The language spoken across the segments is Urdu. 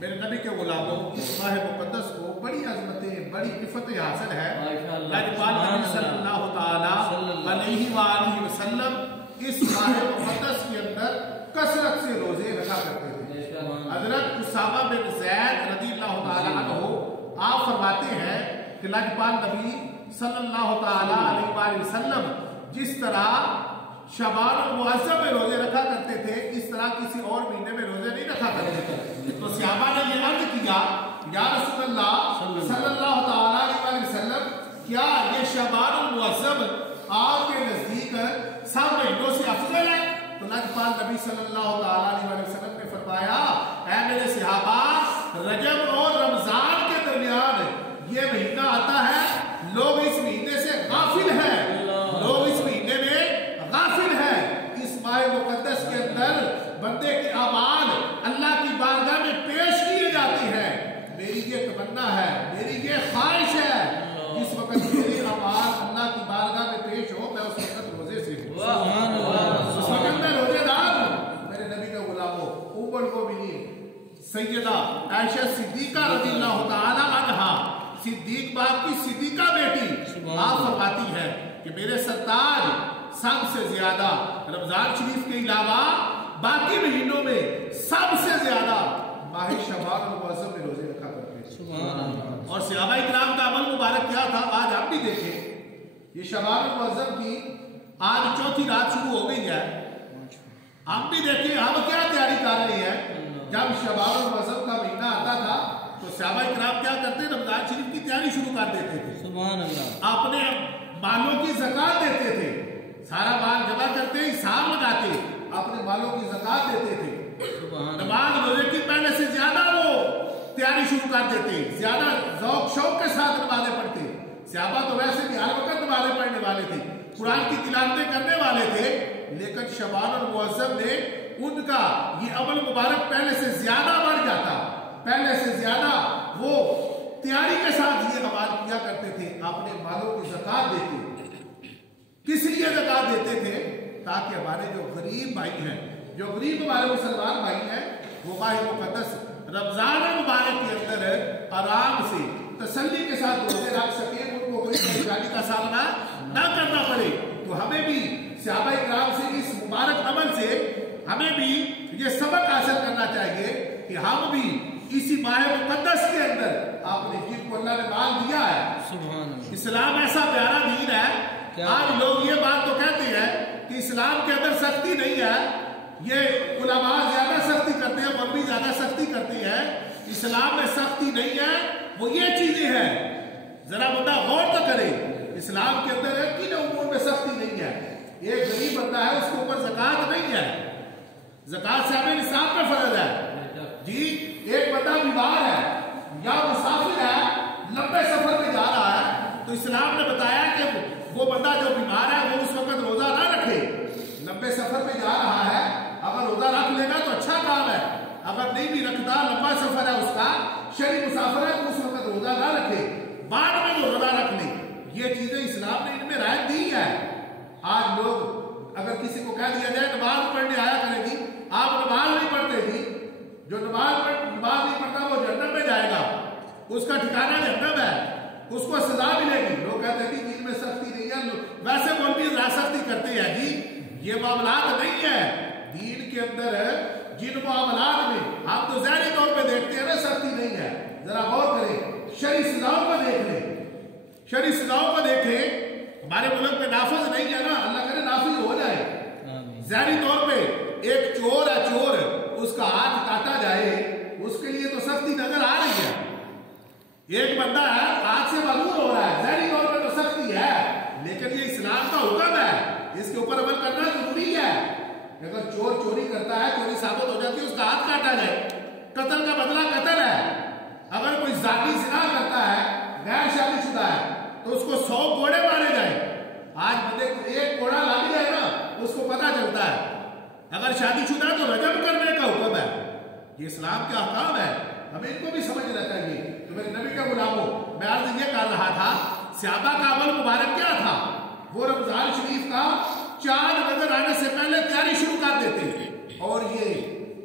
میرے نبی کے غلاموں اس ماہ مقدس کو بڑی عظمتیں بڑی عفتیں حاصل ہے. لاجواب نبی صلی اللہ تعالی علیہ وآلہ وسلم اس ماہ مقدس کے اندر کثرت سے روزے رکھا کرتے تھے. حضرت اسامہ بن زید رضی اللہ تعالی عنہ آپ فرماتے ہیں کہ لاجواب نبی صلی اللہ تعالی علیہ وآلہ وسلم جس طرح شعبان المعظم میں روزے رکھا کرتے تھے اس طرح کسی اور مہینے میں روزے نہیں رکھا کرتے تھے. تو صحابہ نے یہ عرض کیا یا رسول اللہ صلی اللہ تعالی علیہ وسلم کیا یہ شعبان المعظم آپ کے نزدیک سب مہینوں سے افضل ہے؟ تو لاجواب نبی صلی اللہ تعالی علیہ وسلم نے فرمایا اے میرے صحابہ رجب اور رمضان کے درمیان یہ مہینہ آتا ہے لوگ اس مہینے سے غافل ہیں لوگ اس مہینے میں غافل ہے. اس ماہ مقدس کے اندر بندے کے اعمال اللہ کی بارگاہ میں پیش کیے جاتے ہیں. میری یہ تمنا ہے میری یہ خواہش ہے جس وقت میرے اعمال اللہ کی بارگاہ میں پیش ہو میں اس وقت روزے سے ہوں اس وقت میں روزے دار ہوں. میرے نبی کے غلاموں ام المؤمنین سیدہ عائشہ صدیقہ رضی اللہ تعالی عنہا صدیق باپ کی صدیقہ بیٹی آپ فرماتی ہے کہ میرے سرتاج سب سے زیادہ رمضان شریف کے علاوہ باقی مہینوں میں سب سے زیادہ ماہ شعبان المعظم میں روزے رکھا کرتے ہیں. اور صحابہ کرام کا عمل مبارک کیا تھا آج آپ بھی دیکھیں یہ شعبان المعظم کی آج چوتھی رات شروع ہو گئی ہے. آپ بھی دیکھیں ہم کیا تیاری کر رہے ہیں. جب شعبان المعظم کا مہینہ آتا تھا تو صحابہ کرام کیا کرتے رمضان شریف کی تیاری شروع کر دیتے تھے. اپنے مالوں کی زکات دیتے تھے سارا مال جمع کرتے حساب لگاتے اپنے مالوں کی زکات دیتے تھے. نماز روزے کی پہلے سے زیادہ وہ تیاری شروع کر دیتے زیادہ ذوق شوق کے ساتھ نمازیں پڑھتے. صحابہ تو ویسے بھی ہر وقت نمازیں پڑھنے والے تھے قرآن کی تلاوتیں کرنے والے تھے لیکن شعبان المعظم نے ان کا یہ عمل مبارک پہلے سے زیادہ بڑھ جاتا. پہلے سے زیادہ وہ تیاری کے ساتھ یہ عمل کیا کرتے تھے. اپنے مالوں کی زکات دیتے. کس لیے زکات دیتے تھے؟ تاکہ ہمارے جو غریب بھائی ہیں جو غریب ہمارے مسلمان بھائی ہیں وہ ماہ مقدس رمضان مبارک کے اندر آرام سے تسلی کے ساتھ روزے رکھ سکیں ان کو کوئی پریشانی کا سامنا نہ کرنا پڑے. تو ہمیں بھی صحابہ کرام سے اس مبارک عمل سے ہمیں بھی یہ سبق حاصل کرنا چاہیے کہ ہم بھی اسی ماہ مقدس کے اندر آپ نے جن کو اللہ نے مال دیا ہے. اسلام ایسا پیارا دین ہے. آج لوگ یہ بات تو کہتے ہیں کہ اسلام کے اندر سختی نہیں ہے یہ علماء زیادہ سختی کرتے ہیں مولوی زیادہ سختی کرتے ہیں. اسلام میں سختی نہیں ہے وہ یہ چیزیں ہیں ذرا بندہ غور تو کرے. اسلام کے اندر ہے کن امور میں سختی نہیں ہے. ایک غریب بندہ ہے اس کے اوپر زکات نہیں ہے زکات سے ہمیں نصاب پہ فرض ہے. جی ایک بندہ بیمار ہے یا مسافر ہے لمبے سفر میں جا رہا ہے تو اسلام نے بتایا کہ وہ بندہ جو بیمار ہے وہ اس وقت روزہ نہ رکھے. لمبے سفر میں جا رہا ہے اگر روزہ رکھ لے گا تو اچھا کام ہے. اگر نہیں بھی رکھتا لمبا سفر ہے اس کا شہری مسافر ہے تو اس وقت روزہ نہ رکھے بعد میں وہ روزہ رکھ لے. یہ چیزیں اسلام نے ان میں رعایت دی ہے. آج لوگ اگر کسی کو کہہ دیا جائے نماز پڑھنے آیا کرے گی آپ نماز نہیں پڑھتے جی جو نماز نہیں پڑھتا وہ جہنم میں جائے گا اس کا ٹھکانہ جہنم ہے اس کو سزا ملے گی. لوگ کہتے ہیں کہ دین میں سختی نہیں ہے ویسے مولوی سختی کرتے ہیں جی یہ معاملات نہیں ہے. دین کے اندر جن معاملات میں ہم تو ظاہری طور پہ دیکھتے ہیں نا سختی نہیں ہے. ذرا غور کریں شرعی سزاؤں کو دیکھ لیں شرعی سزاؤں کو دیکھیں. ہمارے ملک میں نافذ نہیں ہے نا اللہ کرے نافذ ہو جائے. ظاہری طور پہ ایک چور ہے چور اس کا ہاتھ کاٹا جائے اس کے لیے تو سختی نظر آ رہی ہے. ایک بندہ ہے ہاتھ سے معلوم ہو رہا ہے ظاہری طور پہ تو سختی ہے لیکن یہ اسلام کا حکم ہے اس کے اوپر عمل کرنا ضروری ہے. اگر چور چوری کرتا ہے چوری ثابت ہو جاتی ہے اس کا ہاتھ کاٹا جائے. قتل کا بدلہ قتل ہے. اگر کوئی ذاتی زنا کرتا ہے غیر شادی شدہ ہے تو اس کو 100 کوڑے مارے جائیں. آج بندے کو ایک کوڑا لاگ جائے نا اس کو پتا چلتا ہے. اگر شادی شدہ ہے تو رجم کرنے کا حکم ہے. یہ اسلام کا احکام ہے ہمیں ان کو بھی سمجھنا چاہیے. تو میرے نبی کے غلاموں میں عرض یہ کر رہا تھا صحابہ کا عمل مبارک کیا تھا وہ رمضان شریف کا چاند نظر آنے سے پہلے تیاری شروع کر دیتے اور یہ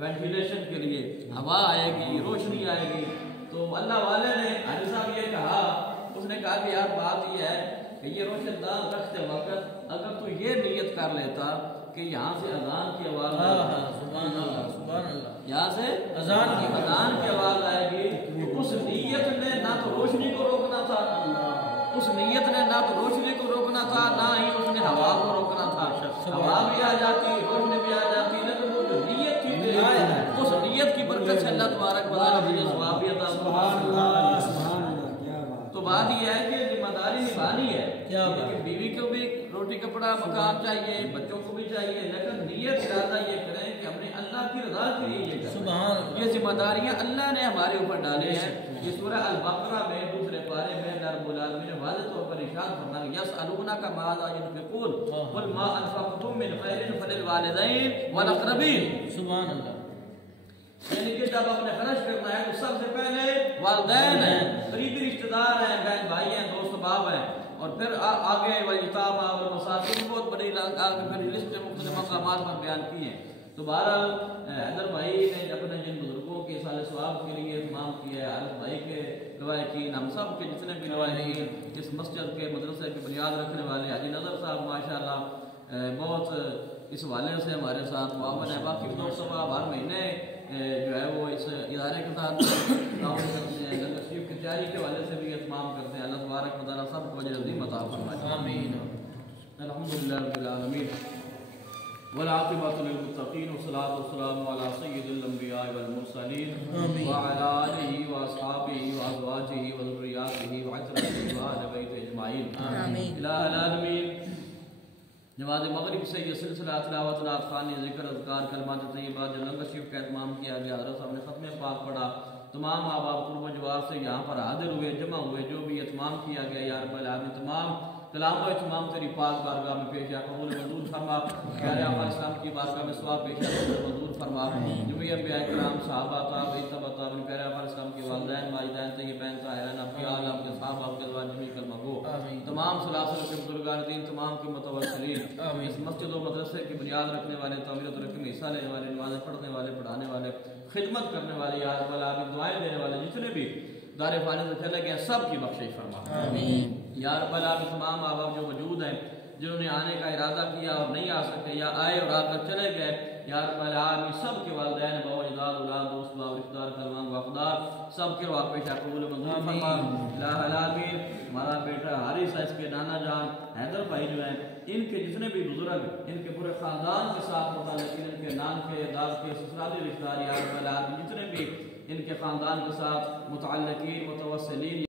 وینٹیلیشن کے لیے ہوا آئے گی، روشنی آئے گی. تو اللہ والے نے حاجی صاحب یہ کہا، اس نے کہا کہ یار بات یہ ہے کہ یہ روشن دان رکھتے وقت اگر تو یہ نیت کر لیتا کہ یہاں سے اذان کی آواز آئے گی، سبحان اللہ سبحان اللہ، یہاں سے اذان کی آواز آئے گی، تو اس نیت نے نہ تو روشنی کو روکنا تھا، اس نیت نے نہ تو روشنی کو روکنا تھا، نہ ہی اس نے ہوا کو روکنا تھا. ہوا بھی آ جاتی، روشنی بھی آ جاتی، لیکن وہ جو نیت تھی اس نیت کی برکت سے اللہ تبارک و تعالیٰ مجھے ثواب بھی عطا فرمائے. تو بات یہ ہے کہ ذمہ داری نبھانی ہے کہ بیوی کو بھی روٹی کپڑا مکان چاہیے، بچوں کو بھی چاہیے، لیکن نیت ارادہ یہ کریں کہ ہم نے اللہ کی رضا کے لیے یہ کریں. یہ ذمہ داریاں اللہ نے ہمارے اوپر ڈالی ہیں. یہ سورہ البقرہ میں دوسرے پارے میں رب العالمین نے واضح طور پر ارشاد فرمایا یسألونک ماذا ينفقون قل ما انفقتم من خیر فللوالدین والاقربین. سبحان اللہ. یعنی کہ جب اپنے خرچ کرنا ہے تو سب سے پہلے والدین ہیں، قریبی رشتہ دار ہیں، بہن بھائی ہیں، دوست احباب ہیں، اور پھر آگے والیتامی والمساکین، بہت بڑی آگے پھر لسٹ مختلف مقامات پر بیان کی ہیں. تو بہرحال حیدر بھائی نے اپنے جن بزرگوں کے سال ثواب کے لیے اہتمام کیا ہے، عارف بھائی کے روایتین، ہم سب کے جتنے بھی روایتین، اس مسجد کے مدرسے کی بنیاد رکھنے والے حاجی نظر صاحب ماشاءاللہ بہت اس حوالے سے ہمارے ساتھ معاون ہے. باقی دوست صاحب ہر مہینے جو ہے وہ اس ادارے کے ساتھ تعاون کرتے ہیں، لنگر شریف کی تیاری کے حوالے سے بھی اہتمام کرتے ہیں. اللہ تبارک و تعالیٰ سب کو اجر عظیم عطا فرمائے. آمین. الحمدللہ رب العالمین والعاقبۃ للمتقین والصلاۃ والسلام علی سید الانبیاء والمرسلین وعلی آلہ واصحابہ وازواجہ وذریاتہ وعترتہ وآل بیتہ اجمعین. آمین. الہ العالمین نماز مغرب سے یہ سلسلہ تلاوت نعت خوانی ذکر اذکار کلمات طیبات جو لنگر شریف کا اہتمام کیا گیا، حضرت صاحب نے ختم پاک پڑھا، تمام احباب قرب و جوار سے یہاں پر حاضر ہوئے، جمع ہوئے، جو بھی اہتمام کیا گیا یا رب العالمین تمام کلام و اہتمام تیری پاک بارگاہ میں پیش ہے، قبول منظور فرما. پیارے آقا اسلام کی بارگاہ میں ثواب پیش ہے، قبول منظور فرما. جو بھی انبیاء کرام صحابہ تابعین تبع تابعین، پیارے آقا اسلام کے والدین ماجدین طیبین طاہرین، ابیال آپ کے صحابہ آپ کے ازواج جمیع کلمہ گو، تمام سلاسل کے بزرگان دین، تمام کے متوسلین، اس مسجد و مدرسے کی بنیاد رکھنے والے، تعمیر و ترقی میں حصہ لینے والے، نمازیں پڑھنے والے، پڑھانے والے، خدمت کرنے والے، یا رب العالمین دعائیں دینے والے، جتنے بھی دار فانی سے چلے گئے سب کی بخشش فرما. آمین. یا رب العالمین تمام احباب جو موجود ہیں، جنہوں نے آنے کا ارادہ کیا اور نہیں آ سکے یا آئے اور آ کر چلے گئے، یا رب العالمین سب کے والدین، باو اجداد، اولاد، دوست، باو رشتہ دار، خلوان، وفادار، سب کے رواق پیش قبول منظور فرما. الہ العالمین ہمارا بیٹا حارث ہے، اس کے نانا جان حیدر بھائی جو ہیں، ان کے جتنے بھی بزرگ، ان کے پورے خاندان کے ساتھ متعلق، ان کے نان کے، داد کے، سسرالی رشتہ دار، یا رب العالمین جتنے بھی ان کے خاندان کے ساتھ متعلقین، متوسلین